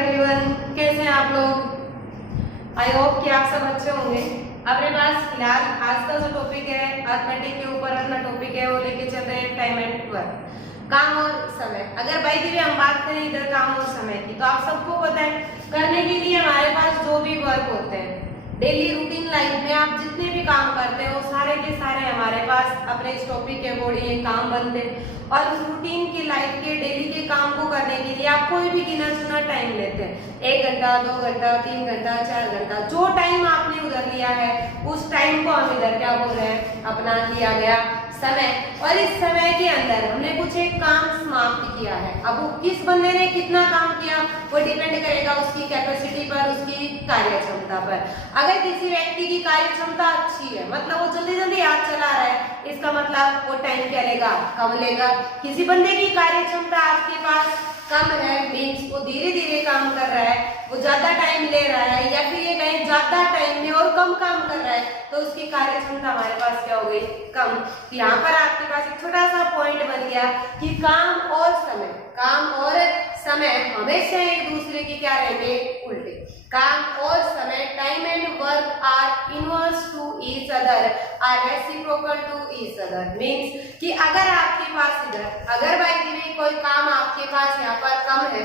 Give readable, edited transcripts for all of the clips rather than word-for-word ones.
Everyone, कैसे हैं आप लोग। आई होप कि आप सब अच्छे होंगे। अपने पास फिलहाल आज का जो टॉपिक है अर्थमेटिक के ऊपर अपना टॉपिक है वो लेके चल रहे हैं टाइम एंड वर्क, काम और समय। अगर बाई दी वे हम बात करें इधर काम और समय की, तो आप सबको पता है करने के लिए हमारे पास जो भी वर्क होते हैं डेली रूटीन लाइफ में, आप जितने भी काम करते हैं वो सारे के सारे हमारे पास अपने इस टॉपिक के अकॉर्डिंग काम बनते हैं। और रूटीन की लाइफ के डेली के काम को करने के लिए आप कोई भी गिना चुना टाइम लेते हैं, 1 घंटा 2 घंटा 3 घंटा 4 घंटा, जो टाइम आपने उधर लिया है उस टाइम को हम इधर क्या बोल रहे हैं, अपना लिया गया समय। और इस समय के अंदर हमने कुछ एक काम समाप्त किया है। अब वो किस बंदे ने कितना काम किया वो डिपेंड करेगा उसकी कैपेसिटी पर, उसकी कार्य क्षमता पर। अगर किसी व्यक्ति की कार्य क्षमता अच्छी है, मतलब वो जल्दी जल्दी हाथ चला रहा है, इसका मतलब वो टाइम क्या लेगा, कम लेगा। किसी बंदे की कार्य क्षमता आपके पास कम है, मीन्स वो धीरे धीरे काम कर रहा है, वो ज्यादा टाइम ले रहा है, या फिर ये कहीं ज्यादा टाइम में और कम काम कर रहा है, तो उसकी कार्य क्षमता हमारे पास क्या हो गई, कम। तो यहाँ पर आपके पास एक छोटा सा पॉइंट बन गया कि काम और समय हमेशा एक दूसरे के क्या रहेंगे, उल्टे। काम और समय, time and work are inverse to each other, are reciprocal to each other. Means कि अगर आपके पास इधर, अगर बाई द वे कोई काम आपके पास यहाँ पर कम है,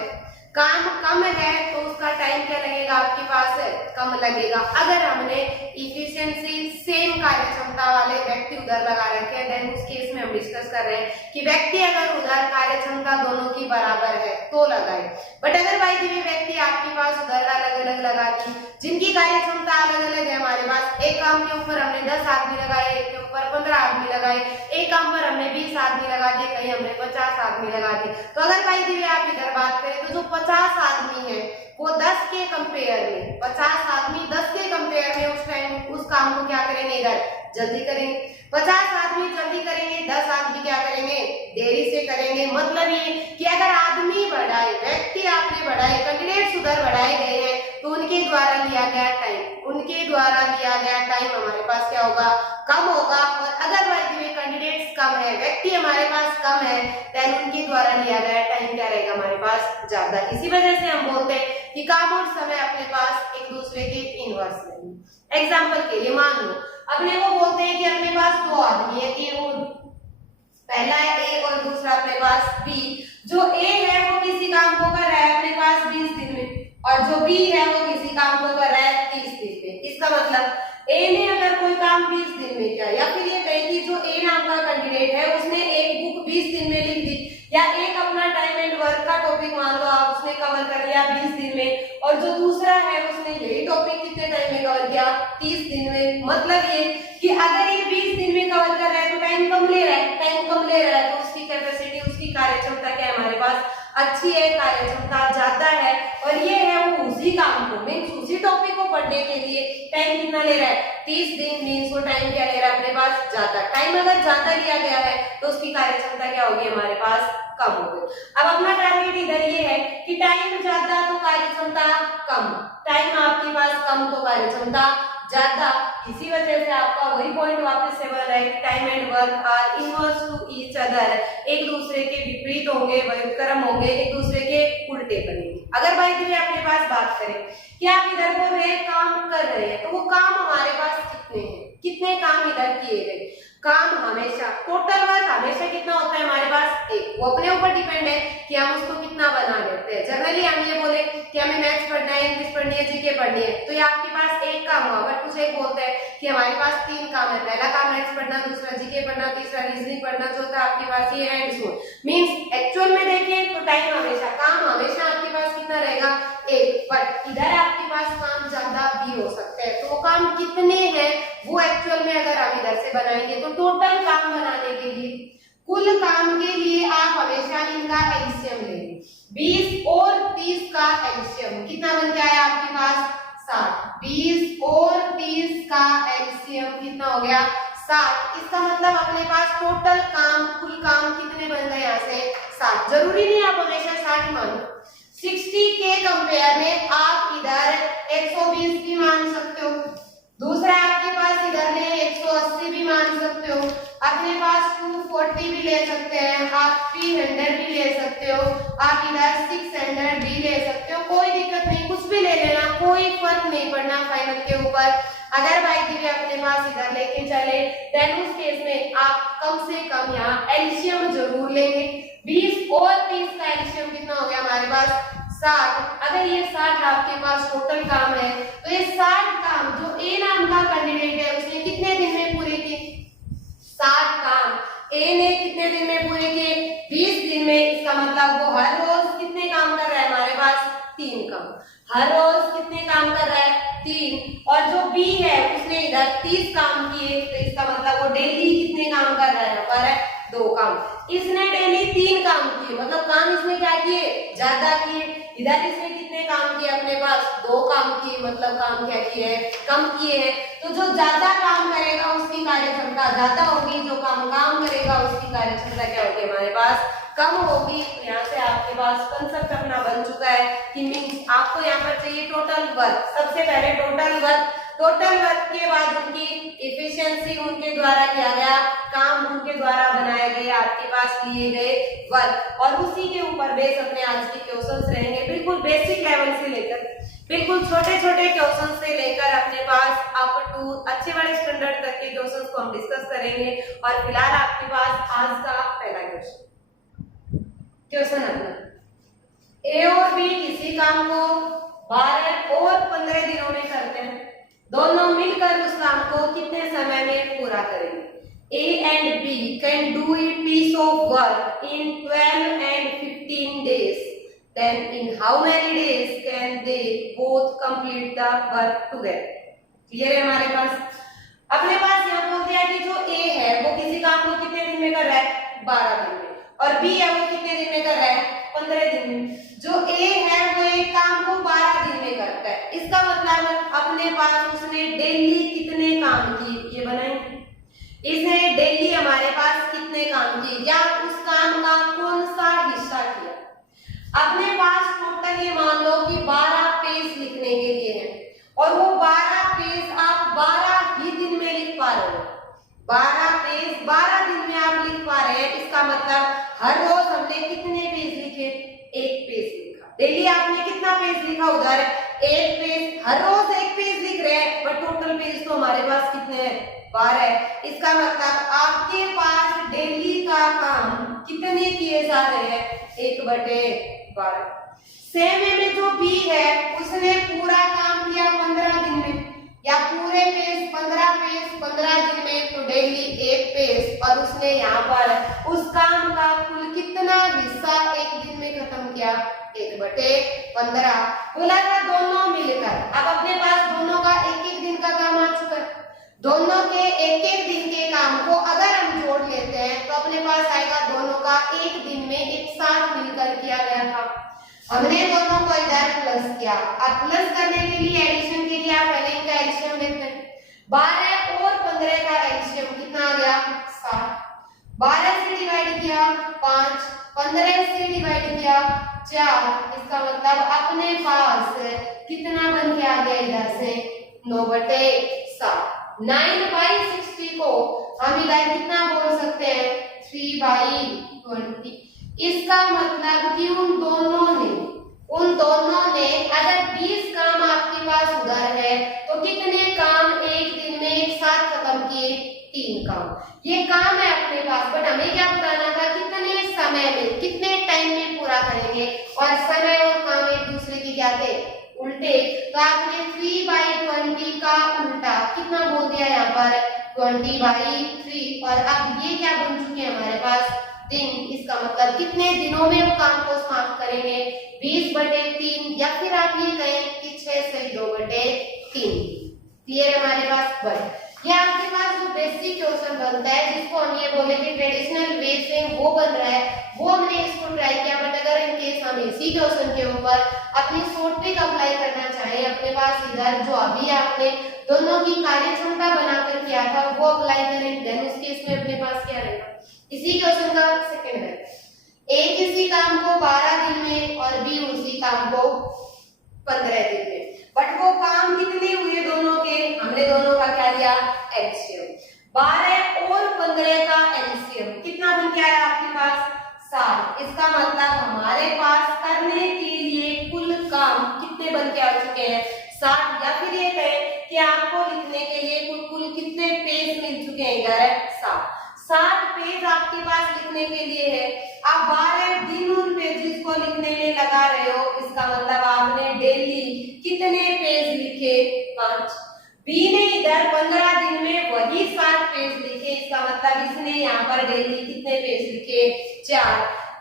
काम कम है, तो उसका टाइम क्या लगेगा आपके पास, कम लगेगा। अगर हमने इफिशिएंसी सेम कार्य क्षमता वाले व्यक्ति उधर लगा रखे हैं, देन उस केस में हम डिस्कस कर रहे हैं कि व्यक्ति अगर उधर कार्य क्षमता दोनों की बराबर है तो लगाए। बट अगर बाई द वे व्यक्ति आपके पास उधर अलग अलग लगा दी, जिनकी कार्य क्षमता अलग अलग है, हमारे पास एक काम के ऊपर हमने 10 आदमी लगाए, एक के ऊपर 15 आदमी लगाए, एक काम पर हमने 20 आदमी लगा दिए, कहीं हमने 50 आदमी लगा दिए। तो अगर बाई द वे आप इधर बात करें तो जो 50 आदमी है वो 10 के कंपेयर में, 50 आदमी 10 के कंपेयर में उस टाइम उस काम को क्या करेंगे, इधर जल्दी करेंगे। 50 आदमी जल्दी करेंगे, 10 आदमी क्या करेंगे, देरी से करेंगे। मतलब ये कि अगर आदमी बढ़ाए, व्यक्ति आपने बढ़ाए, कैंडिडेट्स उधर बढ़ाए गए हैं, तो उनके द्वारा लिया गया टाइम, हमारे पास क्या होगा, कम होगा। और अगर कैंडिडेट्स कम है, व्यक्ति हमारे पास कम है, देन उनके द्वारा लिया गया टाइम क्या रहेगा, हमारे पास ज्यादा। इसी वजह से हम बोलते हैं कि काम और समय अपने पास एक दूसरे के इनवर्स नहीं। एग्जाम्पल के लिए मान लो अपने को बोलते हैं कि अपने पास 2 आदमी है, कि वो पहला है ए और दूसरा अपने पास बी। जो ए है वो किसी काम को कर रहा है अपने पास 20 दिन में, और जो बी है वो किसी काम को कर रहा है 30 दिन में। इसका मतलब ए ने अगर कोई काम 20 दिन में किया, या फिर ये कहे कि जो ए नाम का कैंडिडेट है उसने एक बुक 20 दिन में लिख दी, या एक अपना टाइम एंड वर्क का टॉपिक मान लो आप उसने कवर कर लिया 20 दिन में, और जो दूसरा है उसने यही टॉपिक कितने टाइम में कवर किया, 30 दिन में। मतलब ये कि अगर ये 20 दिन में कवर कर रहा है तो टाइम कम ले रहा है, तो उसकी कैपेसिटी, उसकी कार्य क्षमता क्या है, हमारे पास अच्छी है, कार्य क्षमता ज्यादा है। और ये है वो उसी काम को, मीन्स उसी टॉपिक को पढ़ने के लिए टाइम कितना ले रहा है, 30 दिन। मीन्स वो टाइम क्या ले रहा है, अपने पास ज्यादा टाइम। अगर ज्यादा लिया गया है तो उसकी कार्य क्षमता क्या होगी, हमारे पास कम होगी। अब अपना टारगेट इधर ये है कि टाइम ज्यादा तो कार्य क्षमता कम, टाइम आपके पास कम तो कार्य क्षमता ज्यादा। इसी वजह से आपका वही पॉइंट वापस से बन रहा है, time and work are inverse to each other, एक दूसरे के विपरीत होंगे, व्युत्क्रम होंगे, एक दूसरे के उल्टे बनेंगे। अगर बाई द वे अपने पास बात करें कि आप इधर बोल रहे हैं काम कर रहे हैं, तो वो काम हमारे पास कितने हैं, कितने काम इधर किए गए। काम हमेशा, टोटल वर्क हमेशा कितना होता है हमारे पास, एक। वो अपने ऊपर डिपेंड है कि हम उसको कितना बना लेते हैं। जनरली हम ये बोले कि हमें मैथ्स पढ़ना है, इंग्लिश पढ़नी है, जीके पढ़नी है, तो ये आपके पास एक काम हुआ। बट कुछ एक बोलते हैं कि हमारे पास 3 काम है, पहला काम मैथ्स पढ़ना, दूसरा जीके पढ़ना, तीसरा रीजनिंग पढ़ना, चौथा आपके पास ये एंड सो। मींस एक्चुअल में देखें तो टाइम हमेशा, काम हमेशा आपके पास कितना रहेगा, एक। बट इधर आपके पास काम ज्यादा भी हो सकते हैं, तो वो काम कितने हैं वो एक्चुअल में अगर आप इधर से बनाएंगे तो टोटल काम बनाने के लिए, कुल काम के लिए आप हमेशा इनका एलसीएम लेंगे। 20 और 30 का एलसीएम कितना बन के आया आपके पास, 60। 20 और 30 का एलसीएम कितना हो गया, 60। इसका मतलब अपने पास टोटल काम, कुल काम कितने बन गए यहाँ से, 60। जरूरी नहीं आप हमेशा 60 मानो, 60 के कंपेयर में आप इधर 120 भी मान सकते हो, दूसरा आपके पास इधर में 180 भी मान सकते हो, अपने पास 240 भी ले सकते हैं, आप 300 भी ले सकते हो, आप इधर 600 भी ले सकते हो, कोई दिक्कत कोई फर्क नहीं पड़ना फाइनल के ऊपर। अगर बाई द वे अपने पास इधर लेके चले देन उस केस में आप कम से कम यहाँ एलसीएम जरूर लेंगे। 20 और 30 का एलसीएम कितना हो गया हमारे पास 60। अगर ये 60 आपके पास टोटल काम है तो ये 60 काम जो ए नाम का कैंडिडेट है उसने कितने दिन में पूरे किए? 60 काम ए ने कितने दिन में पूरे किए? 20 दिन में। इसका मतलब वो हर रोज कितने काम कर रहा है हमारे पास? 3 काम। हर रोज कितने काम कर रहा है? 3। और जो बी है उसने इधर 30 काम किए तो इसका मतलब वो डेली कितने काम कर रहा है? यहाँ पर 2 काम। इसने डेली 3 काम किए मतलब काम इसने क्या किए? ज्यादा किए। इधर इसने कितने काम किए? अपने पास 2 काम किए मतलब काम क्या किए हैं? कम किए हैं। तो जो ज्यादा काम करेगा उसकी कार्यक्षमता ज्यादा होगी, जो कम काम करेगा उसकी कार्यक्षमता क्या होगी हमारे पास? कम होगी। तो यहाँ से आपके पास कंसेप्ट अपना बन चुका है कि मीन्स आपको यहाँ पर चाहिए टोटल वर्क। सबसे पहले टोटल वर्क के बाद उनकी एफिशिएंसी, उनके द्वारा किया गया काम, उनके द्वारा बनाए गए आपके पास लिए गए वर्क, और उसी के ऊपर बेस अपने आज के क्वेश्चंस रहेंगे। बिल्कुल बेसिक लेवल से लेकर बिल्कुल छोटे छोटे क्वेश्चन से लेकर अपने पास अप टू अच्छे बड़े स्टैंडर्ड तक के क्वेश्चंस को हम डिस्कस करेंगे। और फिलहाल आपके पास आज का पहला क्वेश्चन अपना ए और बी किसी काम को 12 और 15 दिनों में करते हैं। दोनों मिलकर उस काम को कितने समय में पूरा करेंगे? A and B can do a piece of work in 12 and 15 days. Then in how many days can they both complete the work together? Clear है हमारे पास? अपने पास यहाँ बोलते हैं कि जो A है वो किसी काम को कितने दिन में कर रहा है? 12 दिन में। और B है वो कितने दिन में कर रहा है? 15 दिन में। जो A है वो एक काम को 12 दिन में करता है। इसका मतलब अपने पास उसने डेली कितने काम किए ये बनाएंगे। इसने डेली हमारे पास कितने काम किए या उस काम का कौन सा हिस्सा किया। अपने पास टोटल ये मान लो कि 12 पेज लिखने के लिए है और वो 12 पेज आप 12 ही दिन में लिख पा रहे हो। 12 पेज 12 दिन में आप लिख पा रहे हैं। इसका मतलब हर रोज हमने कितने पेज लिखे? 1 पेज लिखा। डेली आपने कितना पेज लिखा? उधर 1 पेज। हर रोज 1 पेज लिख रहे हैं पर टोटल पेज तो हमारे पास कितने हैं? 12। इसका मतलब आपके पास डेली का काम कितने किए जा रहे हैं? 1/12। सेम में जो बी है उसने पूरा काम किया 15 दिन में या पूरे पेज 15 दिन में, तो डेली 1 पेज। और उसने यहाँ पर उस काम का कुल कितना हिस्सा 1 दिन में खत्म किया? 1/15। बोला था दोनों मिलकर। अब अपने पास दोनों का 1-1 दिन का काम आ चुका है। दोनों के 1-1 दिन के काम को अगर हम जोड़ लेते हैं तो अपने पास आएगा दोनों का 1 दिन में एक साथ मिलकर किया गया था। हमने दोनों को इधर प्लस किया। अब प्लस करने के लिए एडिशन के लिए आप पहले इनका एलसीएम लेते हैं। 12 और 15 का एलसीएम कितना आ गया? 60। 12 से डिवाइड किया 5, 15 से डिवाइड किया 4। इसका मतलब अपने पास कितना बन के आ गया इधर से? 9/60। 9/60 को हम इधर कितना बोल सकते हैं? 3/20। इसका मतलब कि उन दोनों ने अगर 20 काम आपके पास उधर है तो कितने काम 1 दिन में एक साथ खत्म किए? 3 काम। ये काम है अपने पास बट हमें क्या बताना था? कितने समय में, कितने टाइम में पूरा करेंगे। और समय और काम एक दूसरे के क्या थे? उल्टे। तो आपने 3/20 का उल्टा कितना बोल दिया यहाँ पर? 20/3। और अब ये क्या बन चुके हैं हमारे पास? दिन। इसका मतलब कितने दिनों में वो काम को समाप्त करेंगे? 20/3 या फिर आप ये कहें कि 6 से 2/3। क्लियर है हमारे पास? बट ये आपके पास जो बेसिक क्वेश्चन बनता है जिसको हम ये बोले कि ट्रेडिशनल वे से वो बन रहा है वो हमने इसको ट्राई किया। बट अगर इन केस हम इसी क्वेश्चन के ऊपर अपनी शॉर्ट ट्रिक अप्लाई करना चाहें, अपने पास इधर जो अभी आपने दोनों की कार्यक्षमता बनाकर किया था वो अप्लाई करें, देन उस केस में अपने पास क्या रहेगा? इसी क्वेश्चन का सेकंड है। ए किसी काम को 12 दिन में और बी उसी काम को 15 दिन में। बट वो काम कितने हुए दोनों के? हमने दोनों का क्या लिया? एलसीएम। 12 और 15 का एलसीएम कितना बन के आया आपके पास? 7। इसका मतलब हमारे पास करने के लिए कुल काम कितने बन के आ चुके हैं? 60, या फिर ये कहें कि आपको लिखने के लिए कुल कितने पेज मिल चुके हैं इधर 60 पेज आपके पास लिखने के लिए है। आप 12 दिन उन पेजेस को लिखने में लगा रहे हो, इसका मतलब आपने डेली कितने पेज लिखे 5। बी ने इधर 15 दिन में वही 60 पेज लिखे, इसका मतलब इसने यहाँ पर डेली कितने पेज लिखे 4।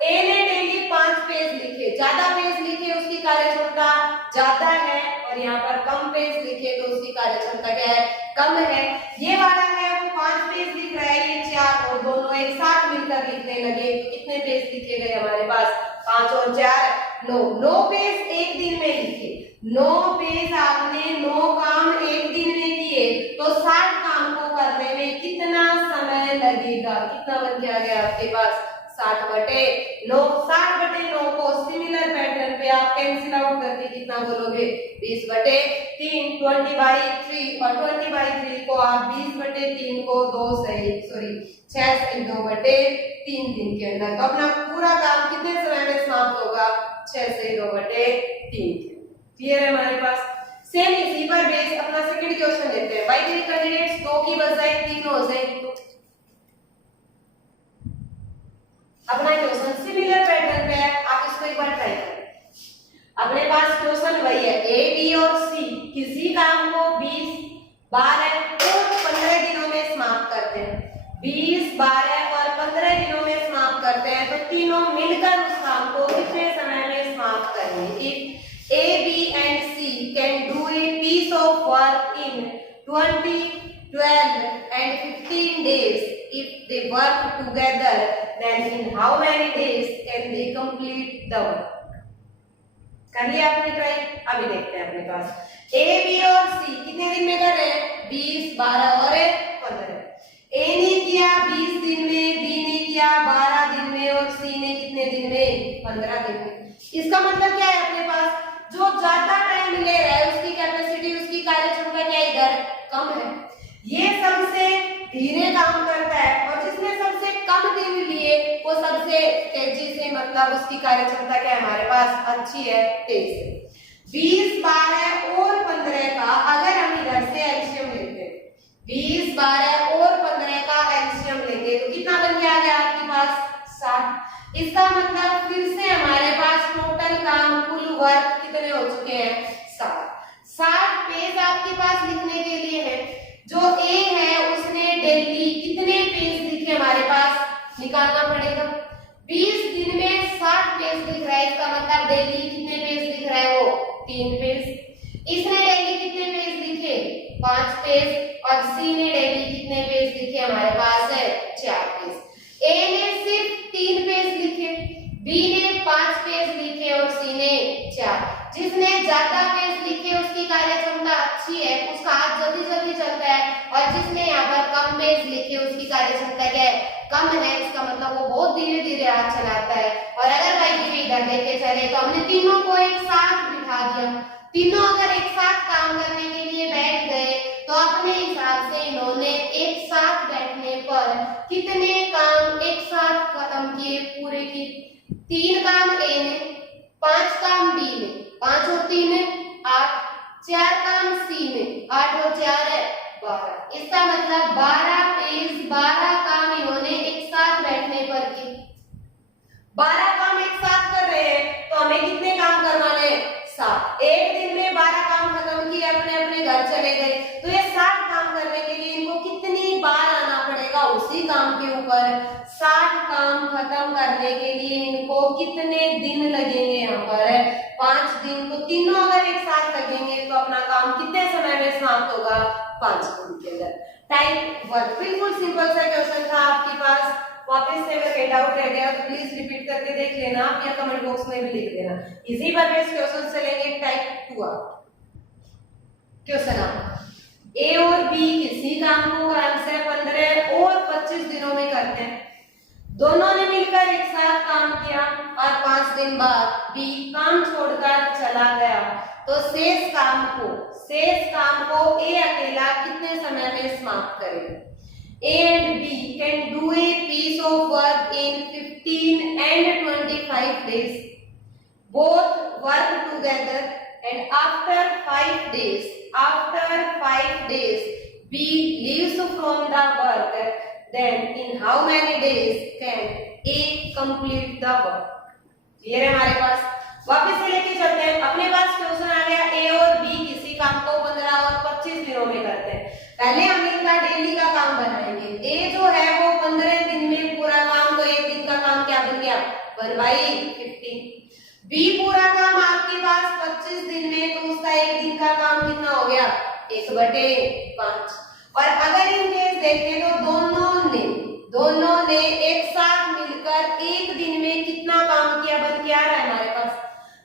ए ने डेली 5 पेज लिखे, ज्यादा पेज लिखे उसकी कार्यक्षमता ज्यादा है, और यहाँ पर कम पेज लिखे तो उसकी कार्यक्षमता क्या है कम है। ये वाला है वो 5 पेज लिख रहा है, ये 4, और दोनों एक साथ मिलकर लिखने लगे तो कितने पेज लिखे गए हमारे पास 5 और 4 9 पेज एक दिन में लिखे। 9 पेज आपने 9 काम एक दिन में किए तो 60 काम को करने में कितना समय लगेगा, कितना बन के आ गया आपके पास 60/9। 60/9 को सिमिलर पैटर्न पे आप कैंसिल आउट करके कितना बोलोगे 20/3, 20/3, और 20/3 को आप 20/3 को 6 से 2/3 दिन के अंदर, तो अपना पूरा काम कितने समय में समाप्त होगा 6 से 2/3। क्लियर है हमारे पास। सेम इसी पर बेस अपना सेकंड क्वेश्चन लेते हैं। बाय 3 कैंडिडेट्स 2 की बजाय 3 हो जाए तो अपना क्वेश्चन सिमिलर पैटर्न पे है, आप इसको एक बार ट्राई करें। अपने पास क्वेश्चन वही है, ए बी और सी किसी काम को 20 12 और 15 दिनों में समाप्त करते हैं। 20 12 और 15 दिनों में समाप्त करते हैं, तो तीनों मिलकर उस काम को कितने समय में समाप्त करेंगे। If A B and C can do a piece of work in 20 12 and 15 days, if they work together, then in how many days can they complete the work? कर लिया आपने ट्राई। अभी देखते हैं अपने पास ए बी और सी कितने दिन में कर रहे हैं 20 12 और 15। ए ने किया 20 दिन में, बी ने किया 12 दिन में, और सी ने कितने दिन में 15 दिन में। इसका मतलब क्या है, अपने पास जो ज्यादा टाइम ले रहा है उसकी कैपेसिटी, उसकी कार्यक्षमता क्या इधर कम है। ये सबसे धीरे काम करता है, और जिसने सबसे कम दिन लिए वो सबसे तेजी से, मतलब उसकी कार्यक्षमता क्या है हमारे पास अच्छी है, तेज है। 20 12 और 15 का अगर हम इधर से एलसीएम लेते हैं, 20 12 और 15 का एलसीएम लेंगे तो कितना बन के आ गया आपके पास 60। इसका मतलब फिर से हमारे पास टोटल काम कुल वर्क कितने हो चुके हैं 60 पेज आपके पास लिखने के लिए है। जो ए है उसने डेली कितने पेज लिखे हमारे पास निकालना पड़ेगा। 20 दिन में 60 पेज लिख रहा है, इसका मतलब डेली कितने पेज लिख रहा है वो 3 पेज। इसने डेली कितने पेज लिखे 5 पेज, और सी ने डेली कितने पेज लिखे हमारे पास है 4 पेज। ए ने सिर्फ 3 पेज लिखे, बी ने 5 पेज लिखे, और सी ने 4। जिसने ज्यादा पेज लिखे उसकी कार्यक्षमता अच्छी है, उसका हाथ जल्दी जल्दी चलता है, और जिसने यहाँ पर कम पेज लिखे उसकी कार्यक्षमता क्या है कम है, इसका मतलब वो बहुत धीरे धीरे हाथ चलाता है। और अगर भाई जी इधर लेके चले तो हमने तीनों को एक साथ बिठा दिया, तीनों अगर एक साथ काम करने के लिए बैठ गए तो अपने हिसाब से इन्होंने एक साथ बैठने पर कितने काम एक साथ खत्म किए पूरे की। 3 काम ए ने, 5 काम बी ने, 5 और 3 है 8, 4 काम सी में, 8 और 4 है 12। इसका मतलब 12 पेज 12 काम इन्होंने एक साथ बैठने पर की। 12 काम एक साथ कर रहे हैं तो हमें कितने काम करवाने 60। एक दिन में 12 काम खत्म किए, अपने अपने घर चले गए, तो ये 60 काम करने के लिए इनको कितनी बार आना पड़ेगा उसी काम के ऊपर। 60 काम खत्म करने के लिए इनको कितने दिन लगेंगे, यहाँ पर है 5 दिन। तो तीनों अगर एक साथ लगेंगे तो अपना काम कितने समय में समाप्त होगा 5 दिन के अंदर। टाइप वर्क बिल्कुल सिंपल सा क्वेश्चन था आपके पास। वापस से अगर डाउट रह गया तो प्लीज रिपीट करके देख लेना या कमेंट बॉक्स में भी लिख देना। इसी पर बेस क्वेश्चन से लेंगे टाइप 2 क्वेश्चन ए और बी किसी काम को क्रमशः 15 और 25 दिनों में करते हैं। दोनों ने मिलकर एक साथ काम किया और 5 दिन बाद बी काम छोड़कर चला गया, तो शेष काम को ए अकेला कितने समय में समाप्त करेगा। A and B can do a piece of work in 15 and 25 days. Both work together and after 5 5 days, after 5 days B leaves from the work, then in how many days can A complete the work? Clear है हमारे पास? वापस से लेके चलते हैं। अपने पास question आ गया ए और बी किसी काम को 15 और 25 दिनों में करते हैं। पहले हम इनका डेली का काम बनाएंगे। ए जो है वो 15 दिन में पूरा काम, तो एक दिन का काम क्या बन गया 1/15। बी पूरा काम आपके पास 25 दिन में, तो उसका एक दिन का काम कितना हो गया 1/5। और अगर इन केस देखें तो दोनों ने एक साथ मिलकर एक दिन में कितना काम किया, बन के आ रहा है हमारे पास।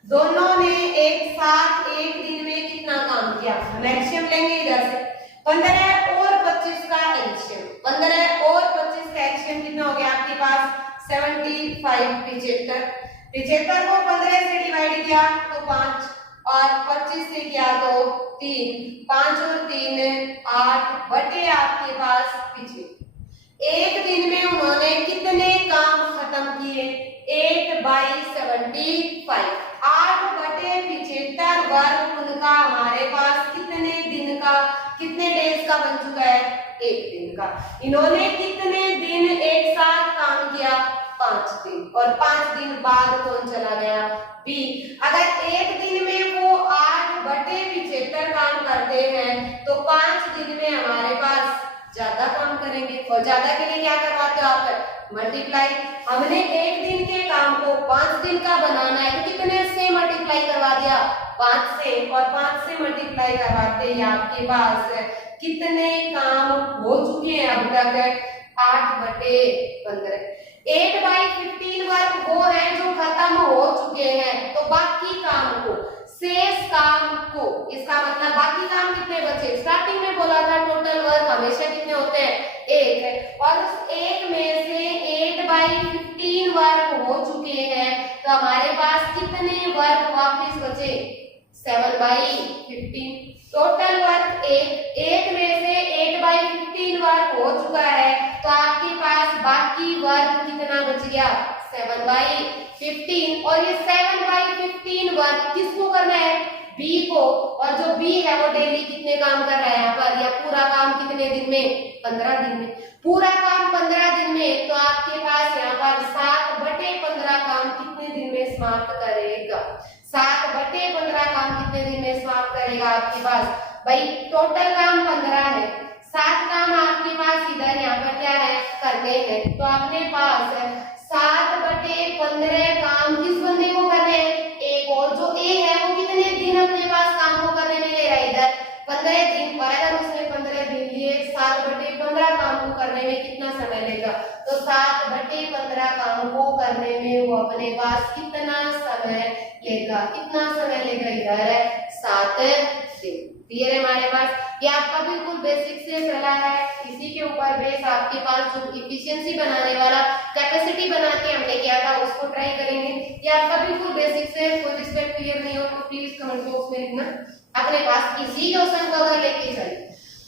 दोनों ने एक साथ एक दिन में कितना काम किया, हम एलसीएम लेंगे इधर से 15 और 25 का एलसीएम। 15 और 25 का एलसीएम कितना हो गया आपके पास 75। 75 को 15 से डिवाइड किया तो 5 और 25 से किया तो 3। 5 और 3 8 बटे आपके पास 75। एक दिन में उन्होंने कितने काम खत्म किए 8/75। 8/75 वर्ग उनका हमारे पास कितने दिन का, कितने डेज का बन चुका है, एक दिन का। इन्होंने कितने दिन एक साथ काम किया 5 दिन, और 5 दिन बाद कौन चला गया बी। अगर एक दिन में वो 8/75 काम करते हैं तो 5 दिन में हमारे पास ज्यादा काम करेंगे, और ज्यादा के लिए क्या करवाते हो आप मल्टीप्लाई। हमने एक दिन के काम को 5 दिन का बनाना है तो कितने से मल्टीप्लाई करवा दिया 5 से, और 5 से मल्टीप्लाई करवाते ही आपके पास कितने काम हो चुके हैं अब तक 8/15। 8/15 वर्ग वो है जो खत्म हो चुके हैं, तो बाकी काम को, शेष काम को, इसका मतलब बाकी काम कितने बचे। स्टार्टिंग में बोला था टोटल वर्क हमेशा कितने होते हैं 1 है, और उस 1 में से 8/15 वर्क हो चुके हैं, तो हमारे पास कितने वर्क वापस बचे 7/15। टोटल वर्क 1 में से 8/15 वर्क हो चुका है, तो आपके पास बाकी वर्क कितना बच गया 7/15। और ये 7/15 वर्क किसको करना है बी को, और जो बी है वो डेली कितने काम कर रहा है यहाँ पर, या पूरा काम कितने दिन में 15 दिन में। पूरा काम 15 दिन में, तो आपके पास यहाँ पर 7/15 काम कितने दिन में समाप्त करेगा। 7/15 काम कितने दिन में समाप्त करेगा आपके पास भाई। टोटल काम 15 है, 7 काम आपके पास इधर यहाँ पर क्या है करने हैं, तो अपने पास 7/15 काम किस बंदे को करने हैं एक, और जो ए है वो कितने दिन अपने पास काम को करने में ले रहा है इधर 15 दिन, और अगर उसने 15 दिन लिए 7/15 काम को करने में कितना समय लेगा, तो 7/15 काम को करने में वो अपने पास कितना समय लेगा, कितना समय लेगा इधर है 7 दिन। क्लियर है हमारे पास। ये आपका बिल्कुल बेसिक से चला है, इसी के ऊपर बेस आपके पास जो इफिशिएंसी बनाने वाला कैपेसिटी बना के हमने किया था उसको ट्राई करेंगे। ये आपका बिल्कुल बेसिक से, कोई स्टेप क्लियर नहीं हो तो प्लीज कमेंट बॉक्स में लिखना। अपने पास इसी क्वेश्चन को अगर लेके चले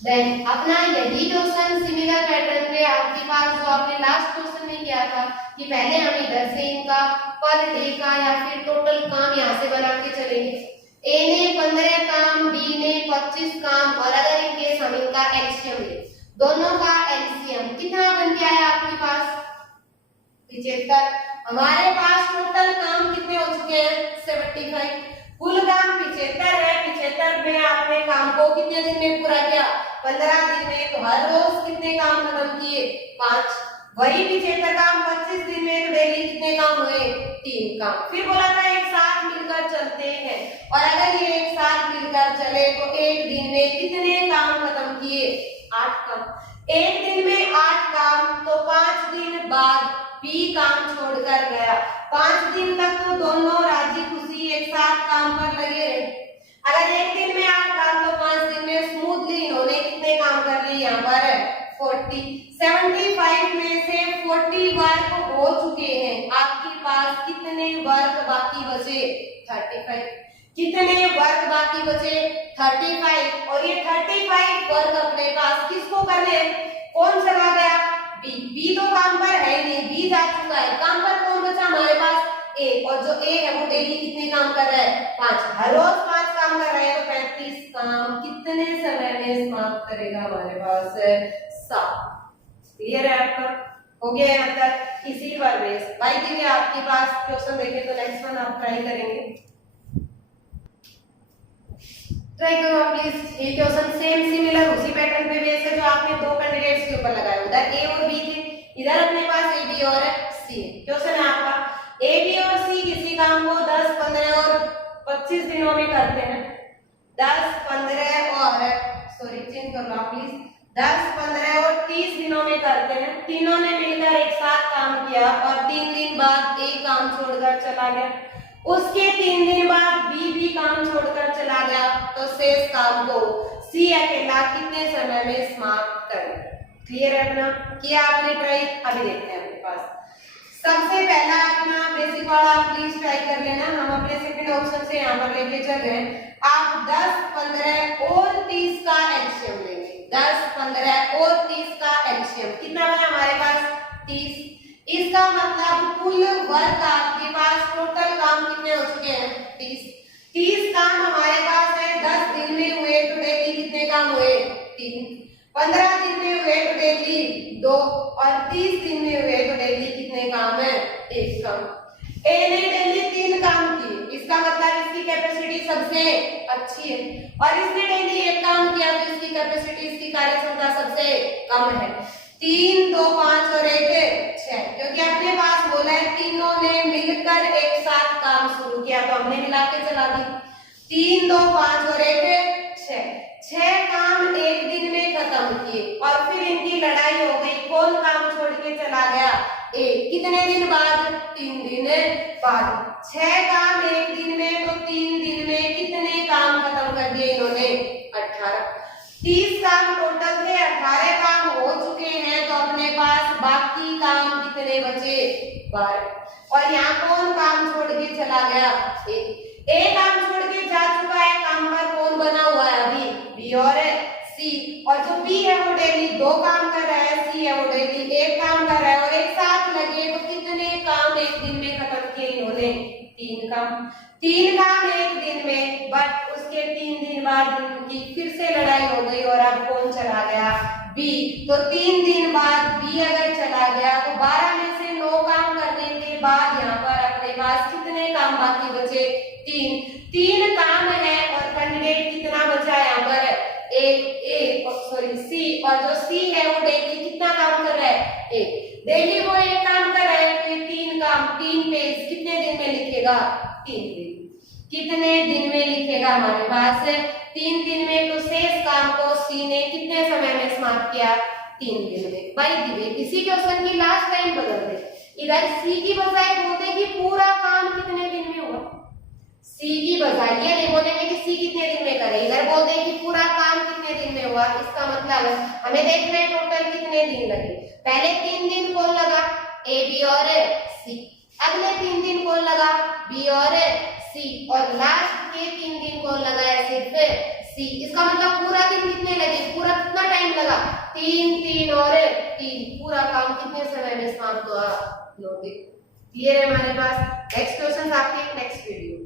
देन अपना यही क्वेश्चन सिमिलर पैटर्न पे आपके पास जो आपने लास्ट क्वेश्चन में किया था कि पहले हम इधर से इनका पर डे का या फिर टोटल काम यहाँ से बना के चलेंगे। ए ने 15 काम, बी ने 25 काम, और अगर इनके हम इनका एलसीएम ले, दोनों का एलसीएम कितना बन गया है आपके पास 75। हमारे पास टोटल काम कितने हो चुके हैं 75। कुल काम 75 है, 75 में आपने काम को कितने दिन में पूरा किया 15 दिन में, तो हर रोज कितने काम खत्म किए 5। वही 75 काम 25 दिन में, तो डेली कितने काम हुए 3 काम। फिर बोला था एक साथ मिलकर चलते हैं, और अगर ये एक साथ मिलकर चले तो एक दिन में कितने काम खत्म किए 8 काम। एक दिन में 8 काम, तो 5 दिन बाद बी काम छोड़कर गया। 5 दिन तक तो दोनों राजी खुशी एक साथ काम पर लगे रहे। अगर एक दिन में 8 काम, तो 5 दिन में स्मूथली इन्होंने कितने काम कर लिए यहाँ पर 40। 75 में से 40 वर्क हो चुके हैं, आपके पास कितने वर्क बाकी बचे 35। कितने वर्क बाकी बचे 35, और ये 35 वर्क अपने पास किसको करने हैं, कौन चला गया बी। बी तो काम पर है नहीं, बी जा चुका है। काम पर कौन बचा हमारे पास ए, और जो ए है वो डेली कितने काम कर रहा है 5। हर रोज 5 काम कर रहा है, तो 35 समाप्त करेगा हमारे पास 7। क्लियर है आपका? हो गया यहाँ तक। इसी पर बेस भाई देखिए आपके पास क्वेश्चन देखें तो नेक्स्ट वन आप ट्राई करेंगे। ट्राई करो आप प्लीज। ये क्वेश्चन सेम सिमिलर उसी पैटर्न पे बेस है जो आपने दो कैंडिडेट्स के ऊपर लगाया। उधर ए और बी थे, इधर अपने पास ए बी और सी है। क्वेश्चन है आपका ए बी और सी किसी काम को 10, 15 और 25 दिनों में करते हैं। 10, 15 और सॉरी चेंज कर लो आप प्लीज। 10, 15 और 30 दिनों में करते हैं। तीनों ने मिलकर एक साथ काम किया और 3 दिन बाद ए काम छोड़कर चला गया। उसके 3 दिन बाद बी भी काम छोड़कर चला गया। तो शेष काम को सी अकेला कितने समय में समाप्त करेगा? क्लियर है अपना? किया आपने ट्राई? अभी देखते हैं अपने पास। सबसे पहला अपना बेसिक वाला आप प्लीज ट्राई कर लेना। हम अपने सेकंड ऑप्शन से यहाँ पर लेके चल रहे हैं। आप 10, 15 और 30 का एलसीएम लेंगे। 10, 15 और 30 का एलसीएम कितना बना हमारे पास? 30। इसका मतलब कुल वर्क आपके पास टोटल काम कितने हो चुके हैं? 30। 30 काम हमारे पास है। 10 दिन में हुए तो डेली कितने काम हुए? 3। 15 दिन में हुए तो डेली 2 और 30 दिन में हुए तो डेली कितने काम है? 1 काम। ए ने डेली 3 काम किए, इसका मतलब इसकी कैपेसिटी सबसे अच्छी है। और इसने डेली 1 काम किया तो इसकी कैपेसिटी, इसकी कार्यक्षमता सबसे कम है। 3, 2, 5 और 1 6, क्योंकि अपने पास बोला है तीनों ने मिलकर एक साथ काम शुरू किया तो हमने मिला के चला दी। 3, 2, 5 और 1 6, 6 काम एक दिन में खत्म किए और फिर इनकी लड़ाई हो गई। कौन काम छोड़ के चला गया? ए। कितने दिन बाद? 3 दिन बाद। 6 काम एक दिन में तो 3 दिन में कितने काम खत्म कर दिए इन्होंने? 18। 30 काम टोटल थे, 18 काम हो चुके हैं तो अपने पास बाकी काम कितने बचे? 12। और यहाँ कौन काम छोड़ के चला गया? ए काम छोड़ के जा चुका है। काम पर कौन बना हुआ है अभी? बी और सी। और जो बी है वो डेली 2 काम कर रहा है, सी है वो डेली 1 काम कर रहा है और एक साथ लगे तो कितने काम एक दिन में खत्म किए इन्होंने? 3 काम। 3 काम एक दिन में, बट उसके 3 दिन बाद इनकी फिर से लड़ाई हो गई और अब कौन चला गया? बी। तो 3 दिन बाद बी अगर चला गया तो 12 में से 9 काम करने के बाद यहाँ पर अपने पास कितने काम बाकी बचे? 3 काम है और कैंडिडेट कितना बचा है यहाँ पर? सी। और जो सी है वो डेली कितना काम कर रहा है? 1। डेली वो 1 काम कर रहा है तो 3 काम 3 पेज कितने दिन में लिखेगा? 3 दिन। कितने दिन में लिखेगा हमारे पास? 3 दिन में। तो शेष काम को सी ने कितने समय में समाप्त किया? 3 दिन में। बाय द वे इसी क्वेश्चन की लास्ट लाइन बदल दे। इधर सी की बजाय बोलते कि पूरा काम कितने दिन में हुआ। सी की बजाय ये नहीं बोलेंगे कि सी कितने दिन में करे, इधर बोलते हैं कि पूरा काम कितने दिन में हुआ। इसका मतलब हमें देखना है टोटल कितने दिन लगे। पहले 3 दिन कौन लगा? ए बी और सी। अगले 3 दिन कौन लगा? बी और सी। और लास्ट के 3 दिन कौन लगा है? सिर्फ सी। इसका मतलब पूरा दिन कितने लगे? पूरा कितना टाइम लगा? 3, 3 और 3। पूरा काम कितने समय में समाप्त हुआ? 9 दिन। क्लियर है हमारे पास? नेक्स्ट क्वेश्चन आपके नेक्स्ट वीडियो।